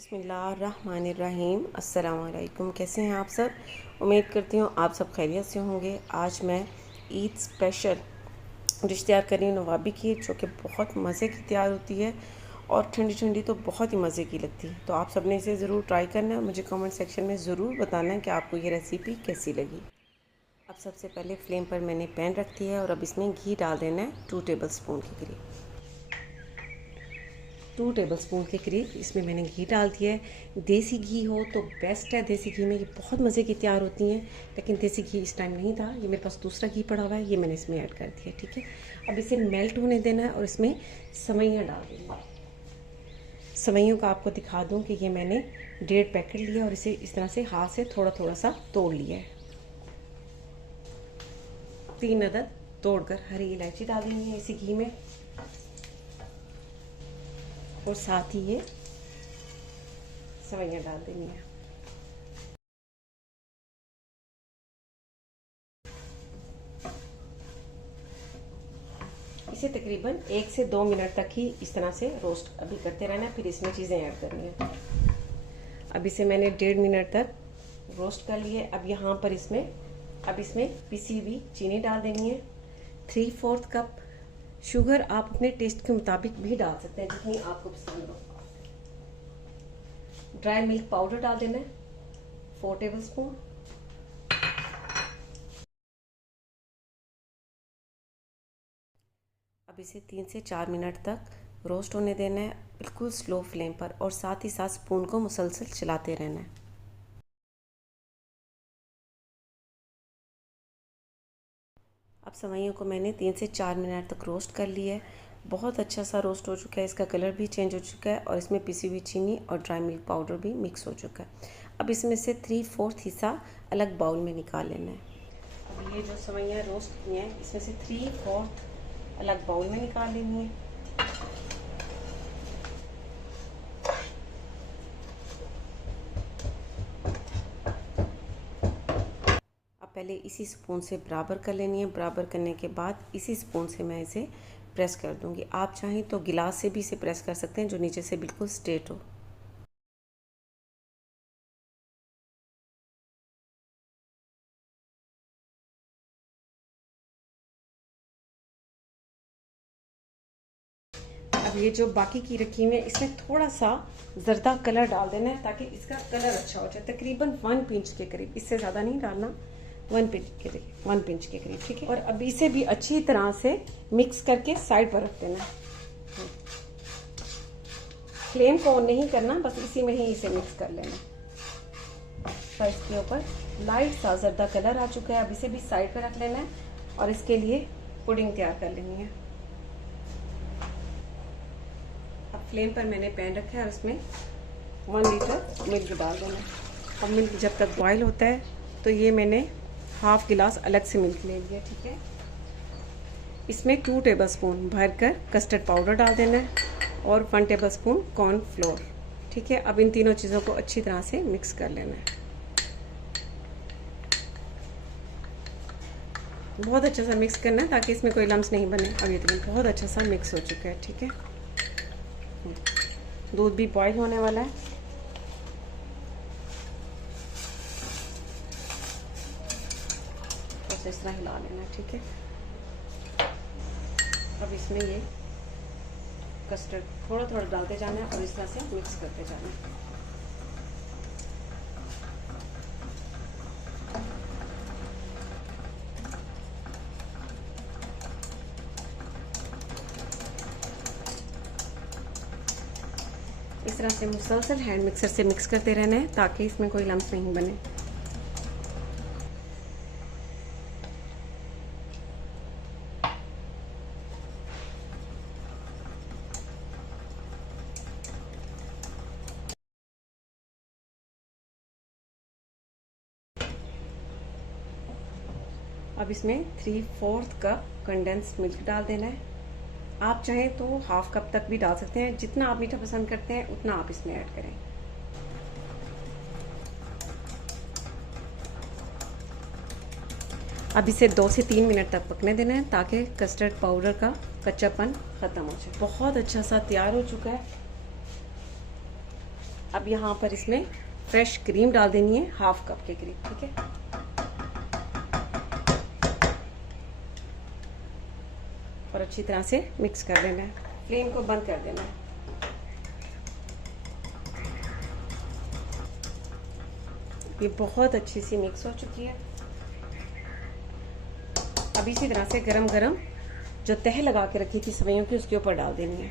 बिस्मिल्लाहिर्रहमानिर्रहीम। अस्सलाम वालेकुम। कैसे हैं आप सब? उम्मीद करती हूँ आप सब खैरियत से होंगे। आज मैं ईद स्पेशल डिश तैयार कर रही हूँ, नवाबी की, जो कि बहुत मज़े की तैयार होती है और ठंडी ठंडी तो बहुत ही मज़े की लगती है। तो आप सब ने इसे ज़रूर ट्राई करना है। मुझे कमेंट सेक्शन में ज़रूर बताना है कि आपको ये रेसिपी कैसी लगी। अब सबसे पहले फ्लेम पर मैंने पैन रख दिया है और अब इसमें घी डाल देना है 2 टेबल स्पून के करीब। 2 टेबल स्पून के करीब इसमें मैंने घी डाल दिया है। देसी घी हो तो बेस्ट है। देसी घी में ये बहुत मज़े की तैयार होती हैं, लेकिन देसी घी इस टाइम नहीं था। ये मेरे पास दूसरा घी पड़ा हुआ है, ये मैंने इसमें ऐड कर दिया। ठीक है, अब इसे मेल्ट होने देना है और इसमें सवैयाँ डाल देनी है। सवैयों का आपको दिखा दूँ कि ये मैंने 1.5 पैकेट लिया और इसे इस तरह से हाथ से थोड़ा थोड़ा सा तोड़ लिया है। 3 अदद तोड़कर हरी इलायची डाल देनी है इसी घी में, और साथ ही ये सवैयाँ डाल देनी है। इसे तकरीबन 1 से 2 मिनट तक ही इस तरह से रोस्ट अभी करते रहना है, फिर इसमें चीज़ें ऐड करनी है। अब इसे मैंने 1.5 मिनट तक रोस्ट कर लिए। अब यहाँ पर इसमें पिसी हुई चीनी डाल देनी है। 3/4 कप शुगर आप अपने टेस्ट के मुताबिक भी डाल सकते हैं, जितनी आपको पसंद हो। ड्राई मिल्क पाउडर डाल देना है 4 टेबल स्पून। अब इसे 3 से 4 मिनट तक रोस्ट होने देना है, बिल्कुल स्लो फ्लेम पर, और साथ ही साथ स्पून को मुसलसल चलाते रहना है। अब सवैयों को मैंने 3 से 4 मिनट तक रोस्ट कर लिया है। बहुत अच्छा सा रोस्ट हो चुका है, इसका कलर भी चेंज हो चुका है और इसमें पिसी हुई चीनी और ड्राई मिल्क पाउडर भी मिक्स हो चुका है। अब इसमें से 3/4 हिस्सा अलग बाउल में निकाल लेना है। अब ये जो सवैयाँ रोस्ट की हैं, इसमें से 3/4 अलग बाउल में निकाल लेनी है। पहले इसी स्पून से बराबर कर लेनी है। बराबर करने के बाद इसी स्पून से मैं इसे प्रेस कर दूंगी। आप चाहें तो गिलास से भी इसे प्रेस कर सकते हैं, जो नीचे से बिल्कुल स्ट्रेट हो। अब ये जो बाकी की रखी हुई है, इसमें थोड़ा सा जर्दा कलर डाल देना है ताकि इसका कलर अच्छा हो जाए। तकरीबन 1 पिंच के करीब, इससे ज़्यादा नहीं डालना, 1 पिंच के करीब। ठीक है, और अब इसे भी अच्छी तरह से मिक्स करके साइड पर रख देना है। फ्लेम को ऑन नहीं करना, बस इसी में ही इसे मिक्स कर लेना। तो इसके ऊपर लाइट सा जर्दा कलर आ चुका है। अब इसे भी साइड पर रख लेना है और इसके लिए पुडिंग तैयार कर लेनी है। अब फ्लेम पर मैंने पैन रखा है और इसमें 1 लीटर मिल्क डाल देना है। अब मिल्क जब तक बॉयल होता है, तो ये मैंने हाफ गिलास अलग से मिल्क ले लिया। ठीक है, इसमें 2 टेबल स्पून भरकर कस्टर्ड पाउडर डाल देना है और 1 टेबल स्पून कॉर्नफ्लोर। ठीक है, अब इन तीनों चीज़ों को अच्छी तरह से मिक्स कर लेना है। बहुत अच्छा सा मिक्स करना है ताकि इसमें कोई लम्स नहीं बने। अब ये तो बहुत अच्छा सा मिक्स हो चुका है। ठीक है, दूध भी बॉयल होने वाला है। बस इस तरह हिला लेना है। ठीक है, अब इसमें ये कस्टर्ड थोड़ा थोड़ा डालते जाना है और इस तरह से मिक्स करते जाना है। इस तरह से मुसलसल हैंड मिक्सर से मिक्स करते रहना है ताकि इसमें कोई लम्स नहीं बने। अब इसमें 3/4 कप कंडेंस्ड मिल्क डाल देना है। आप चाहें तो हाफ कप तक भी डाल सकते हैं। जितना आप मीठा पसंद करते हैं उतना आप इसमें ऐड करें। अब इसे 2 से 3 मिनट तक पकने देना है ताकि कस्टर्ड पाउडर का कच्चापन ख़त्म हो जाए। बहुत अच्छा सा तैयार हो चुका है। अब यहाँ पर इसमें फ्रेश क्रीम डाल देनी है, हाफ कप के करीब, ठीक है। और अच्छी तरह से मिक्स कर देना है, फ्लेम को बंद कर देना है। ये बहुत अच्छी सी मिक्स हो चुकी है। अब इसी तरह से गरम गरम जो तह लगा के रखी थी सेवइयों की, उसके ऊपर डाल देनी है।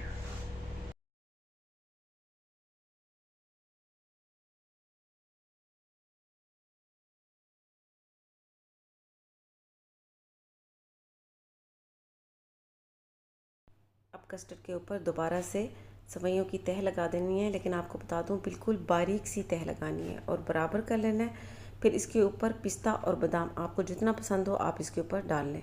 अब कस्टर्ड के ऊपर दोबारा से सेवइयों की तह लगा देनी है, लेकिन आपको बता दूं बिल्कुल बारीक सी तह लगानी है और बराबर कर लेना है। फिर इसके ऊपर पिस्ता और बादाम आपको जितना पसंद हो आप इसके ऊपर डाल लें।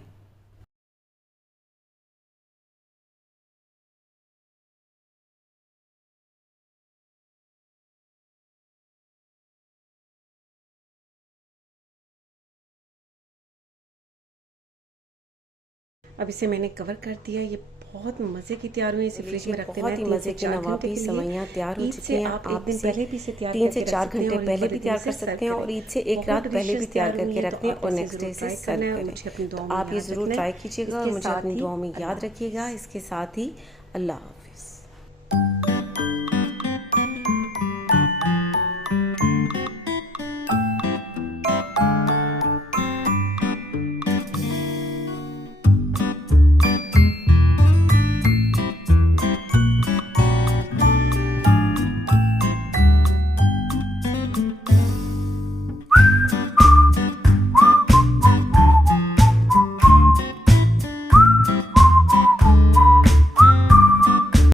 अब इसे मैंने कवर कर दिया। ये बहुत मज़े की तैयार हुई। इसे फ्रिज में रख देना है। बहुत ही मज़े की नवाबी सेवइयाँ तैयार हो चुकी हैं। आप दिन पहले भी इसे 3 से 4 घंटे पहले भी तैयार कर सकते हैं और ईद से एक रात पहले भी तैयार करके रख दें और नेक्स्ट डे से सर्व करें। आप ये ज़रूर ट्राई कीजिएगा और मुझे अपनी दुआओं में याद रखिएगा। इसके साथ ही अल्लाह हाफिज़।